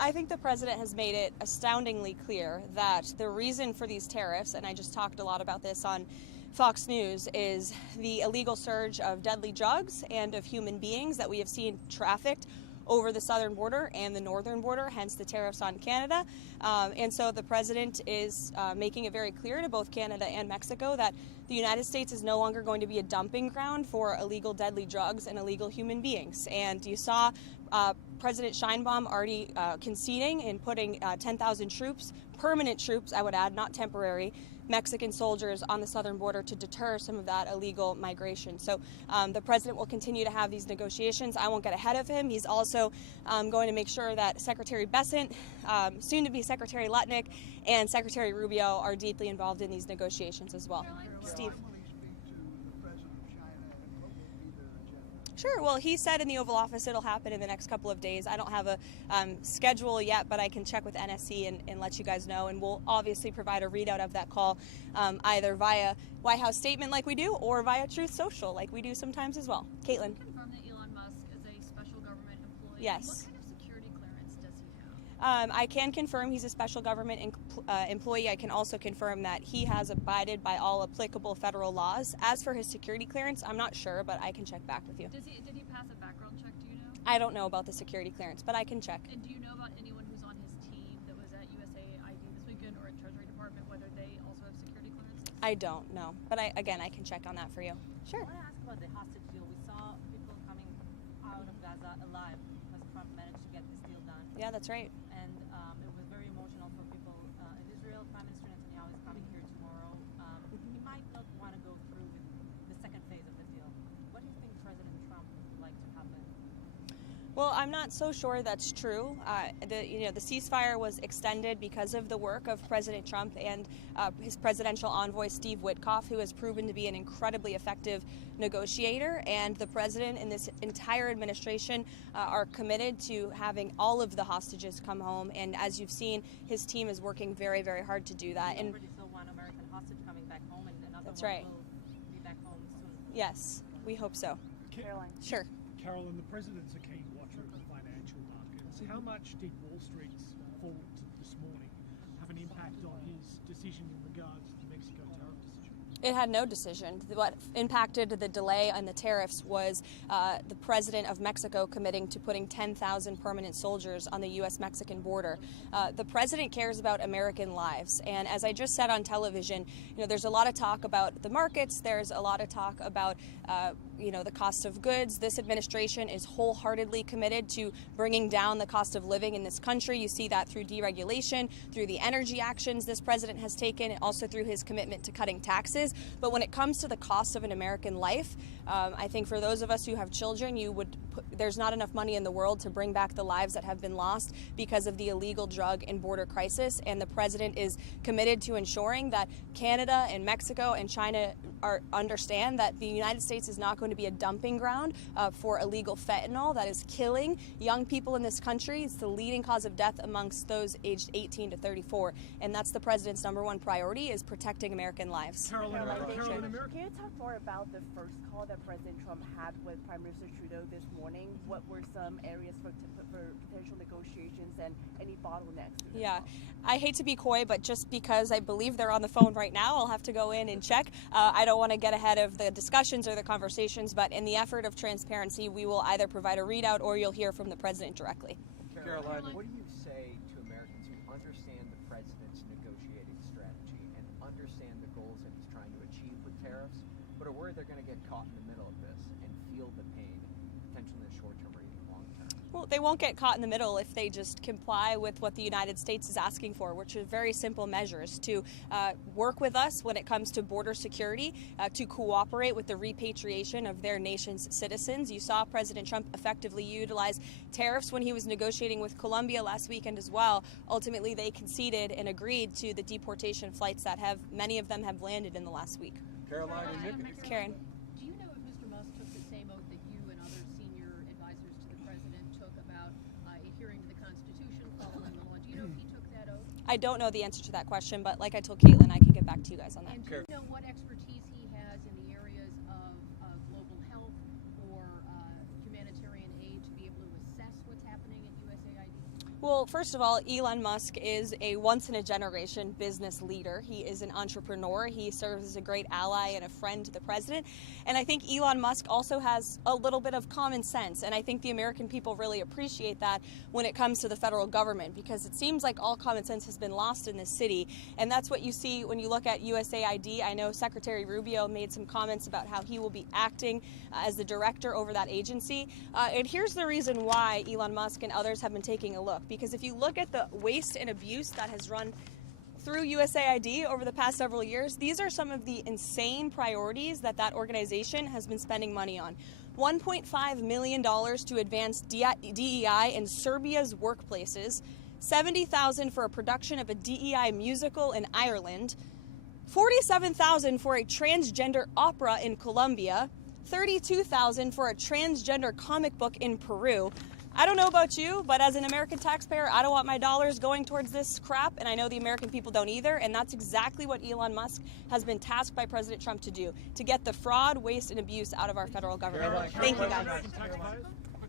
I think the president has made it astoundingly clear that the reason for these tariffs, and I just talked a lot about this on Fox News, is the illegal surge of deadly drugs and of human beings that we have seen trafficked over the southern border and the northern border, hence the tariffs on Canada. And so the president is making it very clear to both Canada and Mexico that the United States is no longer going to be a dumping ground for illegal deadly drugs and illegal human beings. And you saw President Sheinbaum already conceding in putting 10,000 troops, permanent troops, I would add, not temporary, Mexican soldiers on the southern border to deter some of that illegal migration. So the president will continue to have these negotiations. I won't get ahead of him. He's also going to make sure that Secretary Bessent, soon to be Secretary Lutnick, and Secretary Rubio are deeply involved in these negotiations as well. Steve. Sure. Well, he said in the Oval Office it'll happen in the next couple of days. I don't have a schedule yet, but I can check with NSC and let you guys know. And we'll obviously provide a readout of that call either via White House statement like we do or via Truth Social like we do sometimes as well. Caitlin. Can you confirm that Elon Musk is a special government employee? Yes. What kind of security clearance does he have? I can confirm he's a special government employee. I can also confirm that he has abided by all applicable federal laws. As for his security clearance, I'm not sure, but I can check back with you. Did he pass a background check, do you know? I don't know about the security clearance, but I can check. And do you know about anyone who's on his team that was at USAID this weekend or at Treasury Department, whether they also have security clearances? I don't know, but I can check on that for you. Sure. I want to ask about the hostage deal. We saw people coming out of Gaza alive because Trump managed to get this deal done. Yeah, that's right. And it was very emotional for people in Israel. Prime Minister Netanyahu is coming here tomorrow. He might not want to go through with the second phase of the deal. What do you think President Trump would like to happen? Well, I'm not so sure that's true. The ceasefire was extended because of the work of President Trump and his presidential envoy, Steve Witkoff, who has proven to be an incredibly effective negotiator. And the president and this entire administration are committed to having all of the hostages come home. And as you've seen, his team is working very, very hard to do that. We already saw one American hostage coming back home, and another That's one right. will be back home soon. Yes, we hope so. Karoline. Sure. Karoline, the president's a keen watcher of the financial markets. How much did Wall Street's fall this morning have an impact on his decision in regards to the Mexico tariff decision? It had no decision. What impacted the delay on the tariffs was the president of Mexico committing to putting 10,000 permanent soldiers on the U.S. Mexican border. The president cares about American lives. And as I just said on television, there's a lot of talk about the markets. There's a lot of talk about the cost of goods. This administration is wholeheartedly committed to bringing down the cost of living in this country. You see that through deregulation, through the energy actions this president has taken, and also through his commitment to cutting taxes. But when it comes to the cost of an American life, I think for those of us who have children, there's not enough money in the world to bring back the lives that have been lost because of the illegal drug and border crisis. And the president is committed to ensuring that Canada and Mexico and China understand that the United States is not going to be a dumping ground for illegal fentanyl that is killing young people in this country. It's the leading cause of death amongst those aged 18 to 34. And that's the president's #1 priority, is protecting American lives. Caroline, Can you talk more about the first call that President Trump had with Prime Minister Trudeau this morning? What were some areas for potential negotiations and any bottlenecks? Yeah, I hate to be coy, but just because I believe they're on the phone right now, I'll have to go in and check. I don't want to get ahead of the discussions or the conversations, but in the effort of transparency, we will either provide a readout or you'll hear from the president directly. Karoline, what do you say to Americans who understand the president's negotiating strategy and understand the goals that he's trying to achieve with tariffs, but are worried they're going to get caught in the middle of this and feel the pain, potentially in the short term or even long term? Well, they won't get caught in the middle if they just comply with what the United States is asking for, which are very simple measures to work with us when it comes to border security, to cooperate with the repatriation of their nation's citizens. You saw President Trump effectively utilize tariffs when he was negotiating with Colombia last weekend as well. Ultimately, they conceded and agreed to the deportation flights that many of them have landed in the last week. Caroline, Karen. Do you know if Mr. Musk took the same oath that you and other senior advisors to the president took about adhering to the Constitution, following the law? Do you know if he took that oath? I don't know the answer to that question, but like I told Caitlin, I can get back to you guys on that. And do you know what expertise he has in the areas of global health or humanitarian aid to be able to assess what's happening at USAID? Well, first of all, Elon Musk is a once-in-a-generation business leader. He is an entrepreneur. He serves as a great ally and a friend to the president. And I think Elon Musk also has a little bit of common sense. And I think the American people really appreciate that when it comes to the federal government, because it seems like all common sense has been lost in this city. And that's what you see when you look at USAID. I know Secretary Rubio made some comments about how he will be acting as the director over that agency. And here's the reason why Elon Musk and others have been taking a look. Because if you look at the waste and abuse that has run through USAID over the past several years, these are some of the insane priorities that organization has been spending money on. $1.5 million to advance DEI in Serbia's workplaces, $70,000 for a production of a DEI musical in Ireland, $47,000 for a transgender opera in Colombia, $32,000 for a transgender comic book in Peru. I don't know about you, but as an American taxpayer, I don't want my dollars going towards this crap, and I know the American people don't either, and that's exactly what Elon Musk has been tasked by President Trump to do, to get the fraud, waste, and abuse out of our federal government. Thank you, guys.